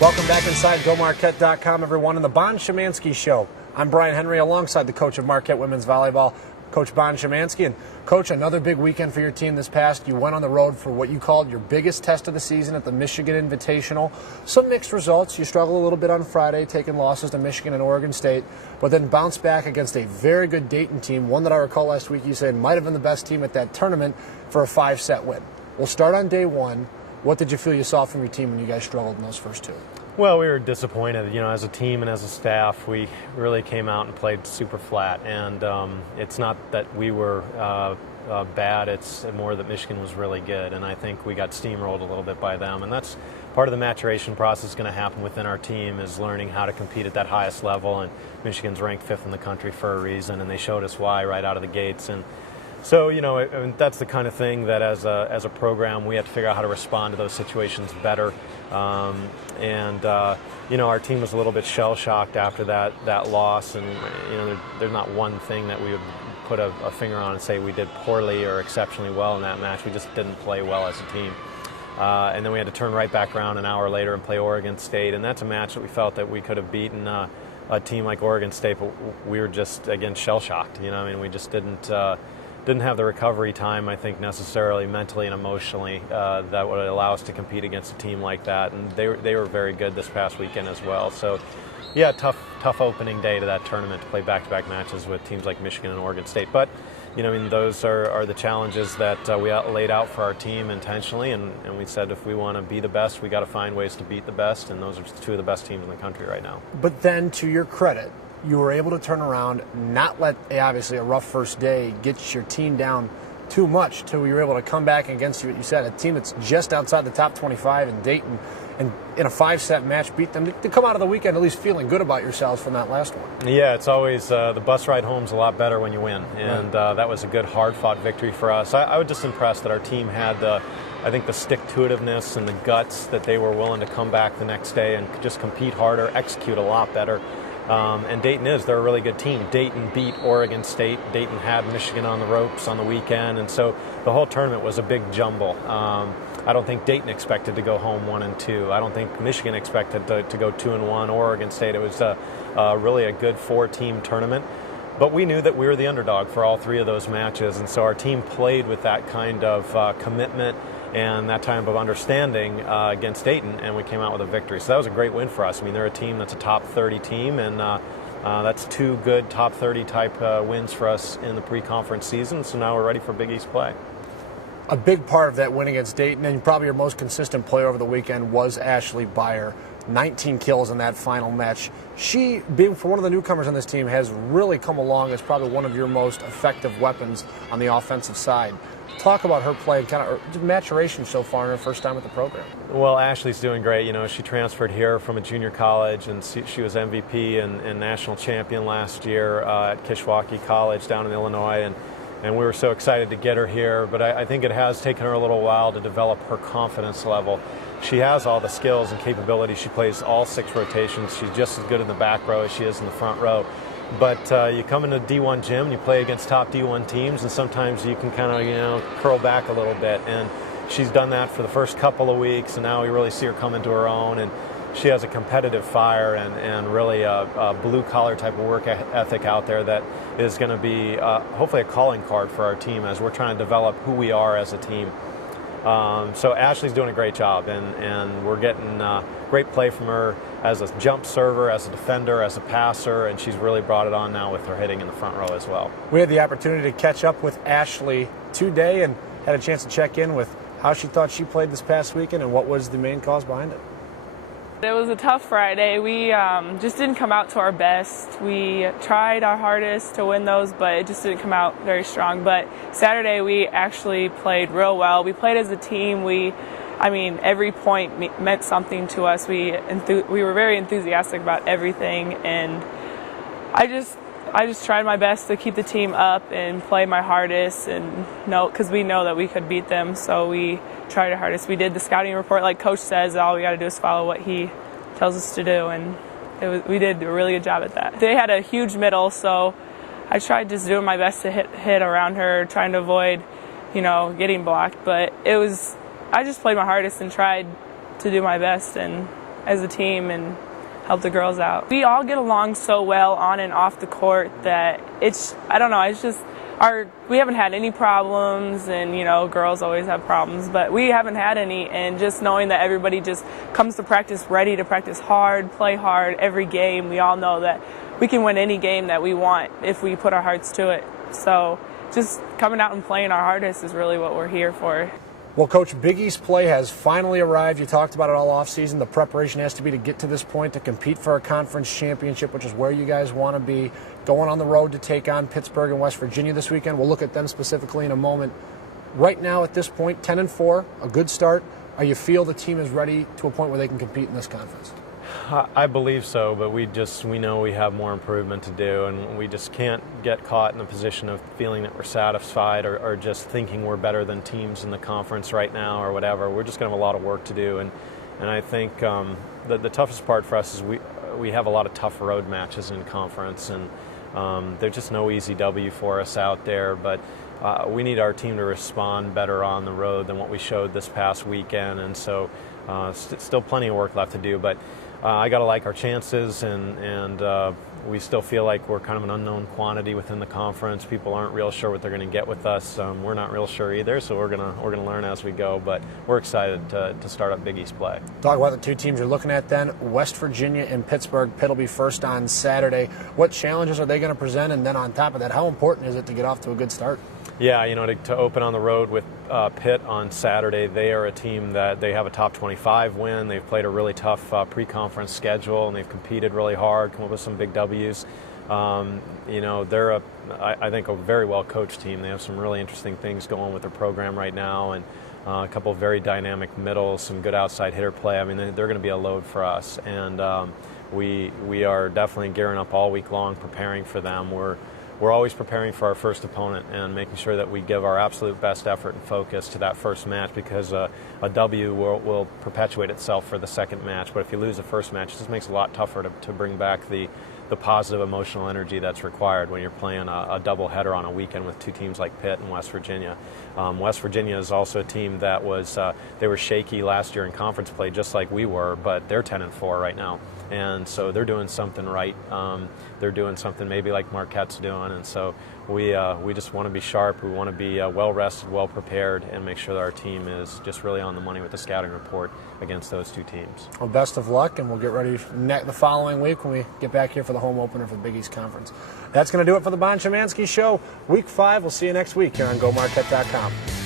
Welcome back inside GoMarquette.com, everyone, in the Bond Shymansky Show. I'm Brian Henry, alongside the coach of Marquette women's volleyball, Coach Bond Shymansky. And Coach, another big weekend for your team this past. You went on the road for what you called your biggest test of the season at the Michigan Invitational. Some mixed results. You struggled a little bit on Friday, taking losses to Michigan and Oregon State, but then bounced back against a very good Dayton team, one that I recall last week you said might have been the best team at that tournament, for a 5-set win. We'll start on day one. What did you feel you saw from your team when you guys struggled in those first two? Well, we were disappointed. As a team and as a staff, we really came out and played super flat. And it's not that we were bad, it's more that Michigan was really good. And I think we got steamrolled a little bit by them. And that's part of the maturation process going to happen within our team, is learning how to compete at that highest level. And Michigan's ranked 5th in the country for a reason, and they showed us why right out of the gates. And so, that's the kind of thing that as a program we have to figure out how to respond to those situations better. Our team was a little bit shell-shocked after that loss, and there's not one thing that we would put a finger on and say we did poorly or exceptionally well in that match. We just didn't play well as a team. And then we had to turn right back around an hour later and play Oregon State, and that's a match that we felt that we could have beaten a team like Oregon State, but we were just, again, shell-shocked. We just didn't have the recovery time, I think, necessarily mentally and emotionally that would allow us to compete against a team like that. And they were very good this past weekend as well. So, yeah, tough opening day to that tournament to play back-to-back matches with teams like Michigan and Oregon State. But, those are the challenges that we laid out for our team intentionally. And we said if we want to be the best, we got to find ways to beat the best. And those are two of the best teams in the country right now. But then, to your credit, you were able to turn around, not let obviously a rough first day get your team down too much till you were able to come back against what you said, a team that's just outside the top 25 in Dayton, and in a 5-set match beat them to come out of the weekend at least feeling good about yourselves from that last one. Yeah, it's always the bus ride home's a lot better when you win, and that was a good hard-fought victory for us. I was just impressed that our team had the stick-to-itiveness and the guts that they were willing to come back the next day and just compete harder, execute a lot better. And Dayton they're a really good team. Dayton beat Oregon State. Dayton had Michigan on the ropes on the weekend, and so the whole tournament was a big jumble. I don't think Dayton expected to go home 1-2. I don't think Michigan expected to go 2-1, or Oregon State. It was really a good 4-team tournament. But we knew that we were the underdog for all 3 of those matches, and so our team played with that kind of commitment and that type of understanding against Dayton, and we came out with a victory. So that was a great win for us. They're a team that's a top 30 team, and that's 2 good top 30 type wins for us in the pre-conference season. So now we're ready for Big East play. A big part of that win against Dayton, and probably your most consistent player over the weekend, was Ashley Beyer. 19 kills in that final match. She, being for one of the newcomers on this team, has really come along as probably one of your most effective weapons on the offensive side. Talk about her play and kind of maturation so far in her first time at the program. Well, Ashley's doing great. She transferred here from a junior college, and she was MVP and national champion last year at Kishwaukee College down in Illinois, and we were so excited to get her here. But I think it has taken her a little while to develop her confidence level. She has all the skills and capabilities. She plays all 6 rotations. She's just as good in the back row as she is in the front row. But you come into a D1 gym and you play against top D1 teams, and sometimes you can kind of, curl back a little bit. And she's done that for the first couple of weeks, and now we really see her come into her own. And she has a competitive fire and really a blue-collar type of work ethic out there that is going to be hopefully a calling card for our team as we're trying to develop who we are as a team. So Ashley's doing a great job, and we're getting great play from her as a jump server, as a defender, as a passer, and she's really brought it on now with her hitting in the front row as well. We had the opportunity to catch up with Ashley today and had a chance to check in with how she thought she played this past weekend and what was the main cause behind it. It was a tough Friday. We just didn't come out to our best. We tried our hardest to win those, but it just didn't come out very strong. But Saturday we actually played real well. We played as a team. Every point meant something to us. We were very enthusiastic about everything, and I just tried my best to keep the team up and play my hardest, and because we know that we could beat them, so we tried our hardest. We did the scouting report like Coach says. All we got to do is follow what he tells us to do, and we did a really good job at that. They had a huge middle, so I tried just doing my best to hit around her, trying to avoid, getting blocked. But I just played my hardest and tried to do my best, and as a team and help the girls out. We all get along so well on and off the court that I don't know, it's just we haven't had any problems, and girls always have problems, but we haven't had any, and just knowing that everybody just comes to practice ready to practice hard, play hard every game. We all know that we can win any game that we want if we put our hearts to it. So just coming out and playing our hardest is really what we're here for. Well, Coach, Big East play has finally arrived. You talked about it all offseason. The preparation has to be to get to this point, to compete for a conference championship, which is where you guys want to be. Going on the road to take on Pittsburgh and West Virginia this weekend. We'll look at them specifically in a moment. Right now, at this point, 10-4, a good start. Are you feel the team is ready to a point where they can compete in this conference? I believe so, but we know we have more improvement to do, and we just can't get caught in a position of feeling that we're satisfied or just thinking we're better than teams in the conference right now or whatever. We're just going to have a lot of work to do, and I think the toughest part for us is we have a lot of tough road matches in conference, and there's just no easy W for us out there, but we need our team to respond better on the road than what we showed this past weekend, and so still plenty of work left to do, but I got to like our chances, and we still feel like we're kind of an unknown quantity within the conference. People aren't real sure what they're going to get with us. We're not real sure either, so we're gonna learn as we go. But we're excited to start up Big East play. Talk about the two teams you're looking at then, West Virginia and Pittsburgh. Pitt will be first on Saturday. What challenges are they going to present? And then on top of that, how important is it to get off to a good start? Yeah, to open on the road with Pitt on Saturday, they are a team that they have a top 25 win. They've played a really tough pre-conference schedule, and they've competed really hard, come up with some big W's. They're I think a very well-coached team. They have some really interesting things going with their program right now, and a couple of very dynamic middles, some good outside hitter play. I mean, they're going to be a load for us, and we are definitely gearing up all week long, preparing for them. We're always preparing for our first opponent and making sure that we give our absolute best effort and focus to that first match, because a W will perpetuate itself for the second match. But if you lose the first match, it just makes it a lot tougher to bring back the positive emotional energy that's required when you're playing a doubleheader on a weekend with two teams like Pitt and West Virginia. West Virginia is also a team that they were shaky last year in conference play, just like we were, but they're 10-4 right now. And so they're doing something right. They're doing something maybe like Marquette's doing, and so we just want to be sharp. We want to be well rested, well prepared, and make sure that our team is just really on the money with the scouting report against those two teams. Well, best of luck, and we'll get ready the following week when we get back here for the home opener for the Big East Conference. That's going to do it for the Bond Shymansky Show. Week 5. We'll see you next week here on GoMarquette.com.